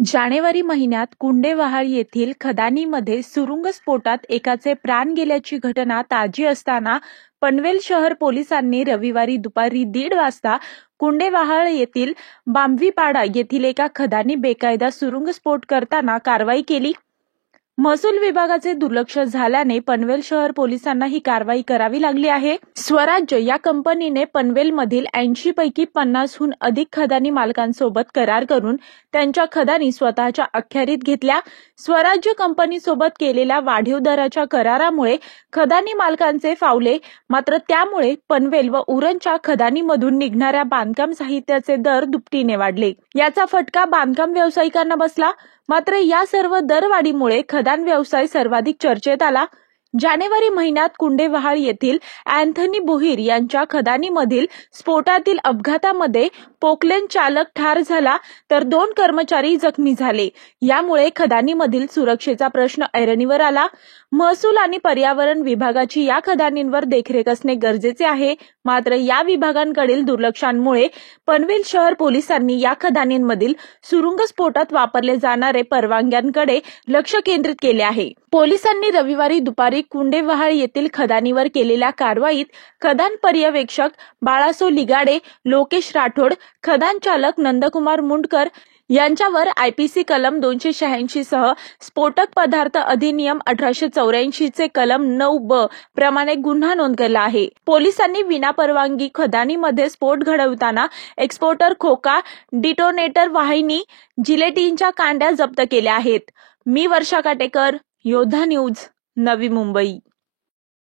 जानेवारी महिन्यात कुंडेवाहाळ येथील खदानीमध्ये सुरुंग स्फोटात एकाचे प्राण गेल्याची घटना ताजी असताना पनवेल शहर पोलिसांनी रविवारी दुपारी 1:30 वाजता कुंडेवाहाळ येथील बांबवीपाडा येथील एका खदानी बेकायदा सुरुंग स्फोट करताना कारवाई केली। महसूल विभागाचे दुर्लक्ष झाल्याने पनवेल शहर पोलिसांना ही कारवाई करावी लागली आहे। स्वराज्य या कंपनीने पनवेलमधील 80 पैकी 50हून अधिक खदानी मालकांसोबत करार करून त्यांच्या खदानी स्वतःच्या अखत्यारीत घेतल्या। स्वराज्य कंपनीसोबत केलेल्या वाढीव दराच्या करारामुळे खदानी मालकांचे फावले, मात्र त्यामुळे पनवेल व उरणच्या खदानीमधून निघणाऱ्या बांधकाम साहित्याचे दर दुपटीने वाढले। याचा फटका बांधकाम व्यावसायिकांना बसला। मात्र या सर्व दरवाढीमुळे खदान व्यवसाय सर्वाधिक चर्चेत आला। जानेवारी महिन्यात कुंडेवाहाळ येथील अँथनी बोहीर यांच्या खदानीमधील स्फोटातील अपघातामध्ये पोकलेन चालक ठार झाला तर 2 कर्मचारी जखमी झाले। यामुळे खदानीमधील सुरक्षेचा प्रश्न ऐरणीवर आला। महसूल आणि पर्यावरण विभागाची या खदानींवर देखरेख असणे गरजेचे आहे, मात्र या विभागांकडील दुर्लक्षामुळे पनवेल शहर पोलिसांनी या खदानींमधील सुरुंग स्फोटात वापरले जाणारे परवानग्यांकडे लक्ष केंद्रित केले आहे। पोलिसांनी रविवारी दुपारी कुंडेवाहाळ येथील खदानीवर केलेल्या कारवाईत खदान पर्यवेक्षक बाळासो लिगाडे, लोकेश राठोड, खदान चालक नंदकुमार मुंडकर यांच्यावर आयपीसी कलम 286 सह स्फोटक पदार्थ अधिनियम 1884 चे कलम 9(ब) प्रमाणे गुन्हा नोंद केला आहे। पोलिसांनी विनापरवानगी खदानीमध्ये स्फोट घडवताना एक्सपोर्टर खोका, डिटोनेटर वाहिनी, जिलेटिनच्या कांड्या जप्त केल्या आहेत। मी वर्षा काटेकर, योद्धा न्यूज, नवी मुंबई।